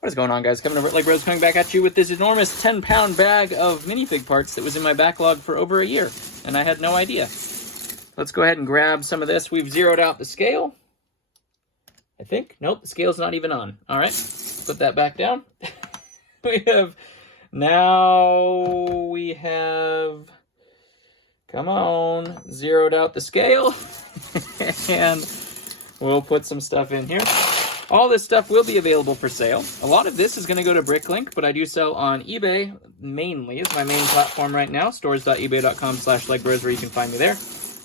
What is going on, guys? Kevin over at Legbros coming back at you with this enormous 10-pound bag of minifig parts that was in my backlog for over a year, and I had no idea. Let's go ahead and grab some of this. We've zeroed out the scale, I think. Nope, the scale's not even on. All right, put that back down. we have, come on, zeroed out the scale, and we'll put some stuff in here. All this stuff will be available for sale. A lot of this is going to go to Bricklink, but I do sell on eBay, mainly, is my main platform right now, stores.ebay.com/Legbros, where you can find me there.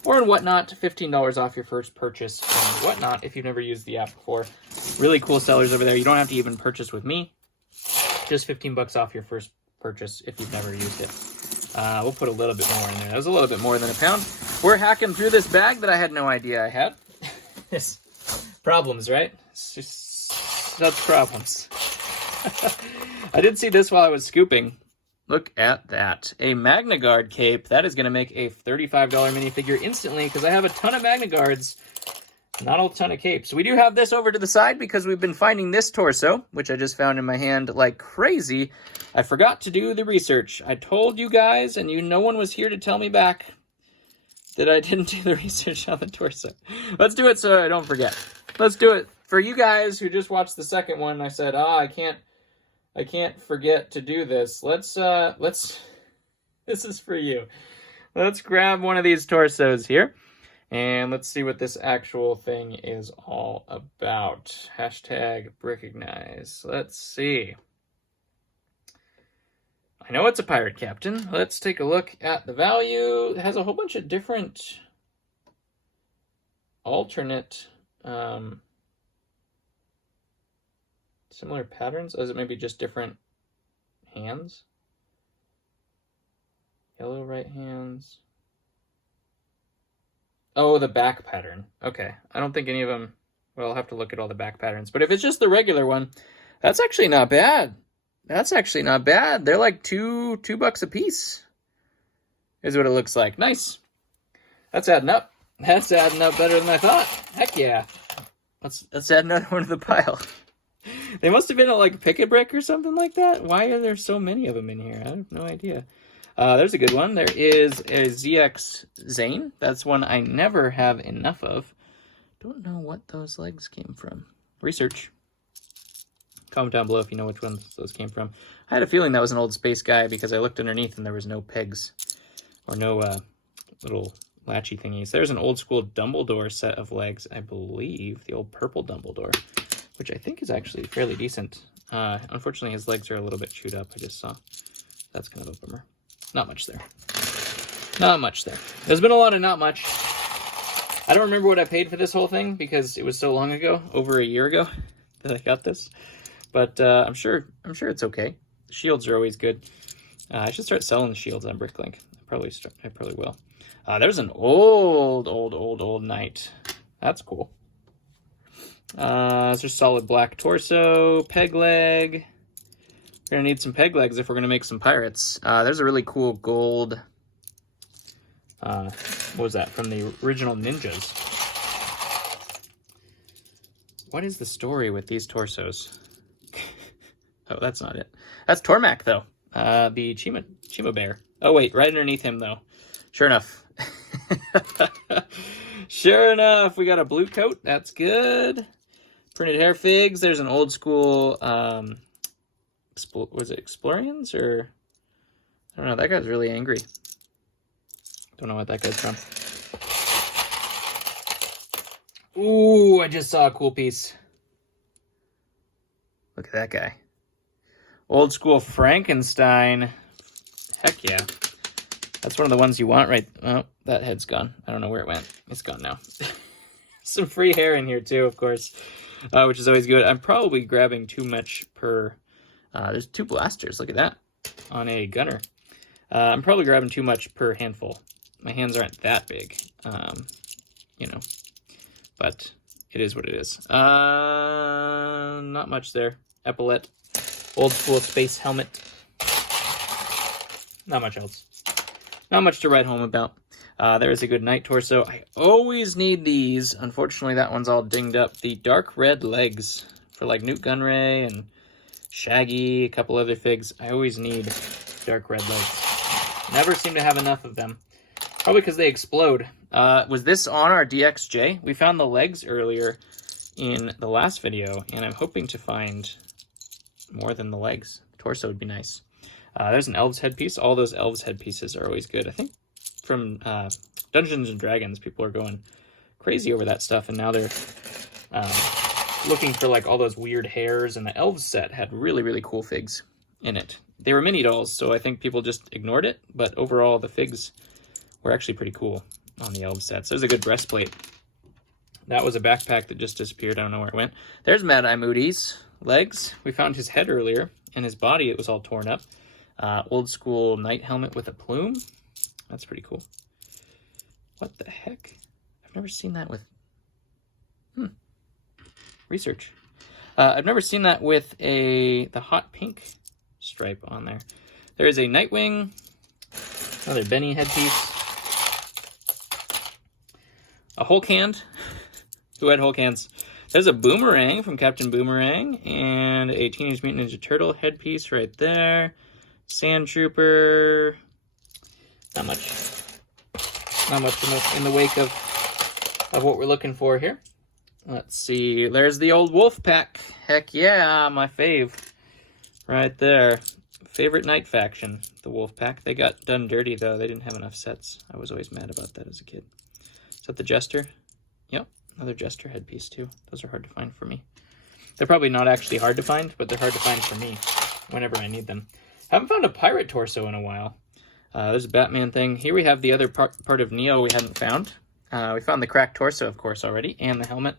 Or in Whatnot, $15 off your first purchase on Whatnot if you've never used the app before. Really cool sellers over there. You don't have to even purchase with me. Just $15 off your first purchase if you've never used it. We'll put a little bit more in there. That was a little bit more than a pound. We're hacking through this bag that I had no idea I had. Problems, right? It's just such problems. I did see this while I was scooping. Look at that. A Magna Guard cape. That is going to make a $35 minifigure instantly because I have a ton of Magna Guards, not a ton of capes. We do have this over to the side because we've been finding this torso, which I just found in my hand like crazy. I forgot to do the research. I told you guys, and no one was here to tell me back that I didn't do the research on the torso. Let's do it so I don't forget. Let's do it. For you guys who just watched the second one, I said, I can't forget to do this. This is for you. Let's grab one of these torsos here, and let's see what this actual thing is all about. Hashtag recognize. Let's see. I know it's a pirate captain. Let's take a look at the value. It has a whole bunch of different alternate similar patterns. Is it maybe just different hands? Yellow right hands. Oh, the back pattern. Okay. I don't think any of them... Well, I'll have to look at all the back patterns. But if it's just the regular one, that's actually not bad. That's actually not bad. They're like $2 a piece is what it looks like. Nice. That's adding up. That's adding up better than I thought. Heck yeah. Let's add another one to the pile. They must have been at like Pick-a-Brick or something like that. Why are there so many of them in here? I have no idea. There's a good one. There is a ZX Zane. That's one I never have enough of. Don't know what those legs came from. Research. Comment down below if you know which ones those came from. I had a feeling that was an old space guy because I looked underneath and there was no pegs or no little latchy thingies. There's an old school Dumbledore set of legs, I believe, the old purple Dumbledore, which I think is actually fairly decent. Unfortunately, his legs are a little bit chewed up, I just saw. That's kind of a bummer. Not much there. Not much there. There's been a lot of not much. I don't remember what I paid for this whole thing because it was so long ago, over a year ago that I got this. But I'm sure it's okay. The shields are always good. I should start selling the shields on Bricklink. I probably will. There's an old knight. That's cool. It's just solid black torso, peg leg. We're gonna need some peg legs if we're gonna make some pirates. There's a really cool gold. What was that from the original Ninjas? What is the story with these torsos? Oh, that's not it. That's Tormac, though. The Chima Bear. Oh, wait, right underneath him, though. Sure enough. Sure enough, we got a blue coat. That's good. Printed hair figs. There's an old school, was it Explorians? Or, I don't know, that guy's really angry. Don't know what that guy's from. Ooh, I just saw a cool piece. Look at that guy. Old school Frankenstein. Heck yeah. That's one of the ones you want, right? Oh, that head's gone. I don't know where it went. It's gone now. Some free hair in here too, of course, which is always good. I'm probably grabbing too much per... there's 2 blasters. Look at that. On a gunner. I'm probably grabbing too much per handful. My hands aren't that big. You know. But it is what it is. Not much there. Epaulette. Old school space helmet. Not much else. Not much to write home about. There is a good knight torso. I always need these. Unfortunately, that one's all dinged up. The dark red legs for like Newt Gunray and Shaggy, a couple other figs. I always need dark red legs. Never seem to have enough of them. Probably because they explode. Was this on our DXJ? We found the legs earlier in the last video, and I'm hoping to find more than the legs. Torso would be nice. There's an elves headpiece. All those elves headpieces are always good. I think from Dungeons and Dragons, people are going crazy over that stuff, and now they're looking for like all those weird hairs, and the elves set had really, really cool figs in it. They were mini dolls, so I think people just ignored it, but overall the figs were actually pretty cool on the elves sets. There's a good breastplate. That was a backpack that just disappeared. I don't know where it went. There's Mad Eye Moody's legs. We found his head earlier, and his body, it was all torn up. Old school knight helmet with a plume. That's pretty cool. What the heck? I've never seen that with... Research. I've never seen that with the hot pink stripe on there. There is a Nightwing, another Benny headpiece, a Hulk hand. Who had Hulk hands? There's a Boomerang from Captain Boomerang, and a Teenage Mutant Ninja Turtle headpiece right there. Sand Trooper. Not much. Not much in the wake of what we're looking for here. Let's see. There's the old Wolf Pack. Heck yeah, my fave. Right there. Favorite Knight faction, the Wolf Pack. They got done dirty, though. They didn't have enough sets. I was always mad about that as a kid. Is that the Jester? Yep, another Jester headpiece, too. Those are hard to find for me. They're probably not actually hard to find, but they're hard to find for me whenever I need them. Haven't found a pirate torso in a while. There's a Batman thing. Here we have the other part of Neo we hadn't found. We found the cracked torso, of course, already, and the helmet.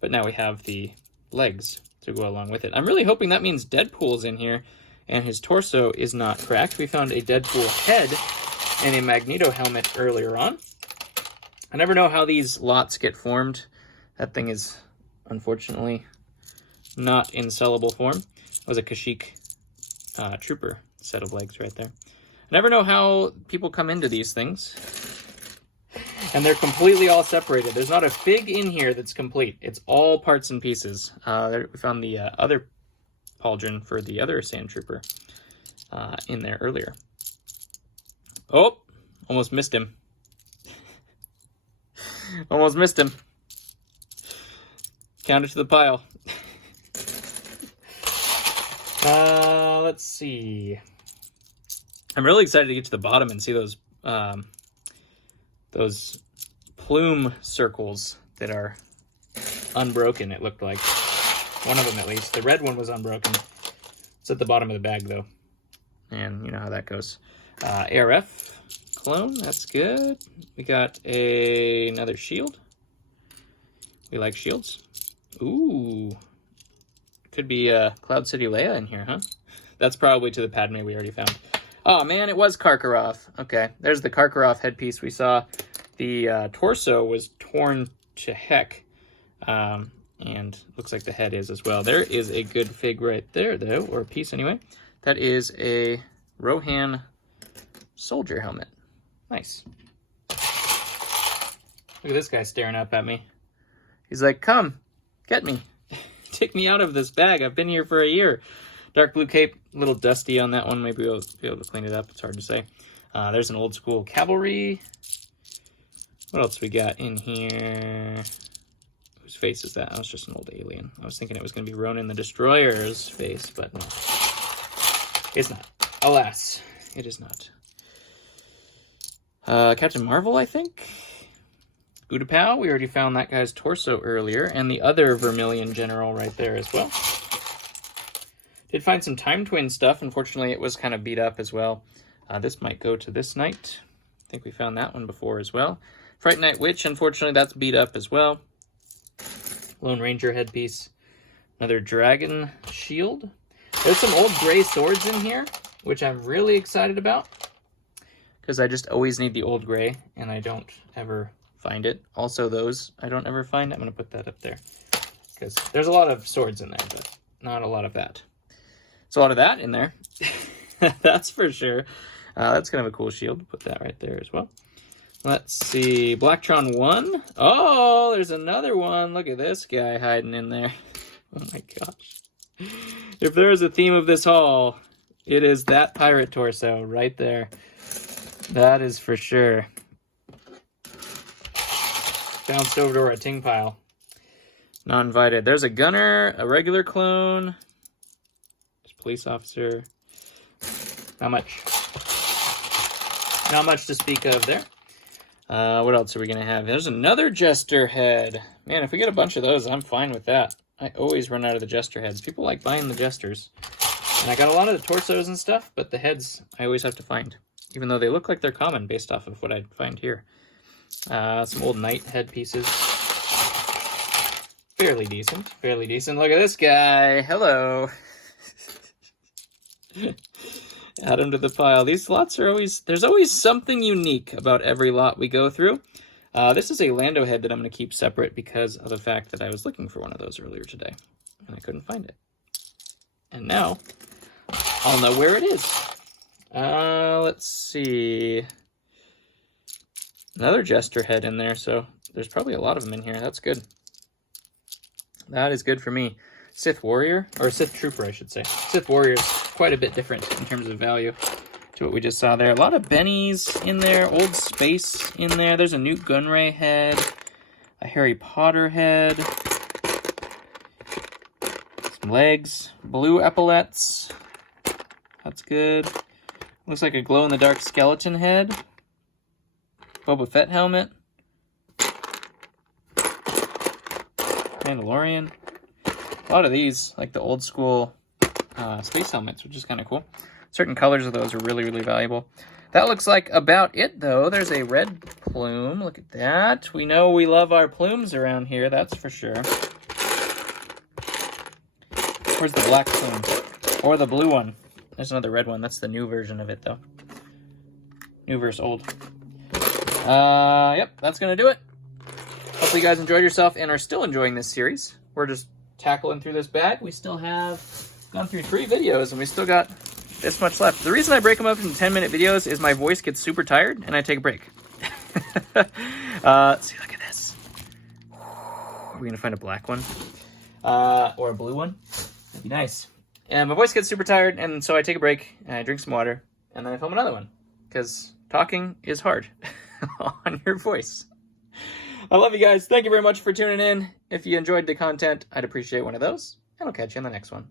But now we have the legs to go along with it. I'm really hoping that means Deadpool's in here, and his torso is not cracked. We found a Deadpool head and a Magneto helmet earlier on. I never know how these lots get formed. That thing is, unfortunately, not in sellable form. That was a Kashyyyk Trooper set of legs right there. I never know how people come into these things. And they're completely all separated. There's not a fig in here that's complete. It's all parts and pieces. We found the other pauldron for the other Sand Trooper in there earlier. Oh, almost missed him. Almost missed him. Count it to the pile. Let's see. I'm really excited to get to the bottom and see those plume circles that are unbroken, it looked like. One of them, at least. The red one was unbroken. It's at the bottom of the bag, though. And you know how that goes. ARF clone, that's good. We got another shield. We like shields. Ooh. Could be Cloud City Leia in here, huh? That's probably to the Padme we already found. Oh, man, it was Karkaroff. Okay, there's the Karkaroff headpiece we saw. The torso was torn to heck. And looks like the head is as well. There is a good fig right there, though, or a piece anyway. That is a Rohan soldier helmet. Nice. Look at this guy staring up at me. He's like, come, get me. Take me out of this bag. I've been here for a year. Dark blue cape, a little dusty on that one. Maybe we'll be able to clean it up. It's hard to say. There's an old school cavalry. What else we got in here? Whose face is that? That was just an old alien. I was thinking it was going to be Ronan the Destroyer's face, but no. It's not. Alas, it is not. Captain Marvel, I think? Utapau, we already found that guy's torso earlier, and the other Vermilion General right there as well. Did find some Time Twin stuff. Unfortunately, it was kind of beat up as well. This might go to this knight. I think we found that one before as well. Fright Night Witch, unfortunately, that's beat up as well. Lone Ranger headpiece. Another Dragon Shield. There's some old gray swords in here, which I'm really excited about. Because I just always need the old gray, and I don't ever find it. Also those I don't ever find. I'm going to put that up there. Because there's a lot of swords in there, but not a lot of that. There's a lot of that in there. That's for sure. That's kind of a cool shield. Put that right there as well. Let's see. Blacktron 1. Oh, there's another one. Look at this guy hiding in there. Oh my gosh. If there is a theme of this haul, it is that pirate torso right there. That is for sure. Bounced over to our ting pile. Not invited. There's a gunner, a regular clone. There's a police officer. Not much. Not much to speak of there. What else are we going to have? There's another jester head. Man, if we get a bunch of those, I'm fine with that. I always run out of the jester heads. People like buying the jesters. And I got a lot of the torsos and stuff, but the heads I always have to find. Even though they look like they're common based off of what I find here. Some old knight head pieces. Fairly decent. Fairly decent. Look at this guy. Hello. Add him to the pile. These lots are always... There's always something unique about every lot we go through. This is a Lando head that I'm going to keep separate because of the fact that I was looking for one of those earlier today. And I couldn't find it. And now, I'll know where it is. Let's see. Another jester head in there, so there's probably a lot of them in here. That's good. That is good for me. Sith Warrior, or Sith Trooper, I should say. Sith Warrior is quite a bit different in terms of value to what we just saw there. A lot of Bennies in there, Old Space in there. There's a Newt Gunray head, a Harry Potter head, some legs, blue epaulets. That's good. Looks like a glow-in-the-dark skeleton head. Boba Fett helmet. Mandalorian. A lot of these, like the old school space helmets, which is kind of cool. Certain colors of those are really, really valuable. That looks like about it, though. There's a red plume. Look at that. We know we love our plumes around here, that's for sure. Where's the black plume? Or the blue one? There's another red one. That's the new version of it, though. New versus old. Yep, that's going to do it. Hopefully you guys enjoyed yourself and are still enjoying this series. We're just tackling through this bag. We still have gone through 3 videos, and we still got this much left. The reason I break them up into 10-minute videos is my voice gets super tired, and I take a break. See, look at this. Are we going to find a black one? Or a blue one? That'd be nice. And my voice gets super tired, and so I take a break, and I drink some water, and then I film another one. Because talking is hard on your voice. I love you guys. Thank you very much for tuning in. If you enjoyed the content, I'd appreciate one of those, and I'll catch you in the next one.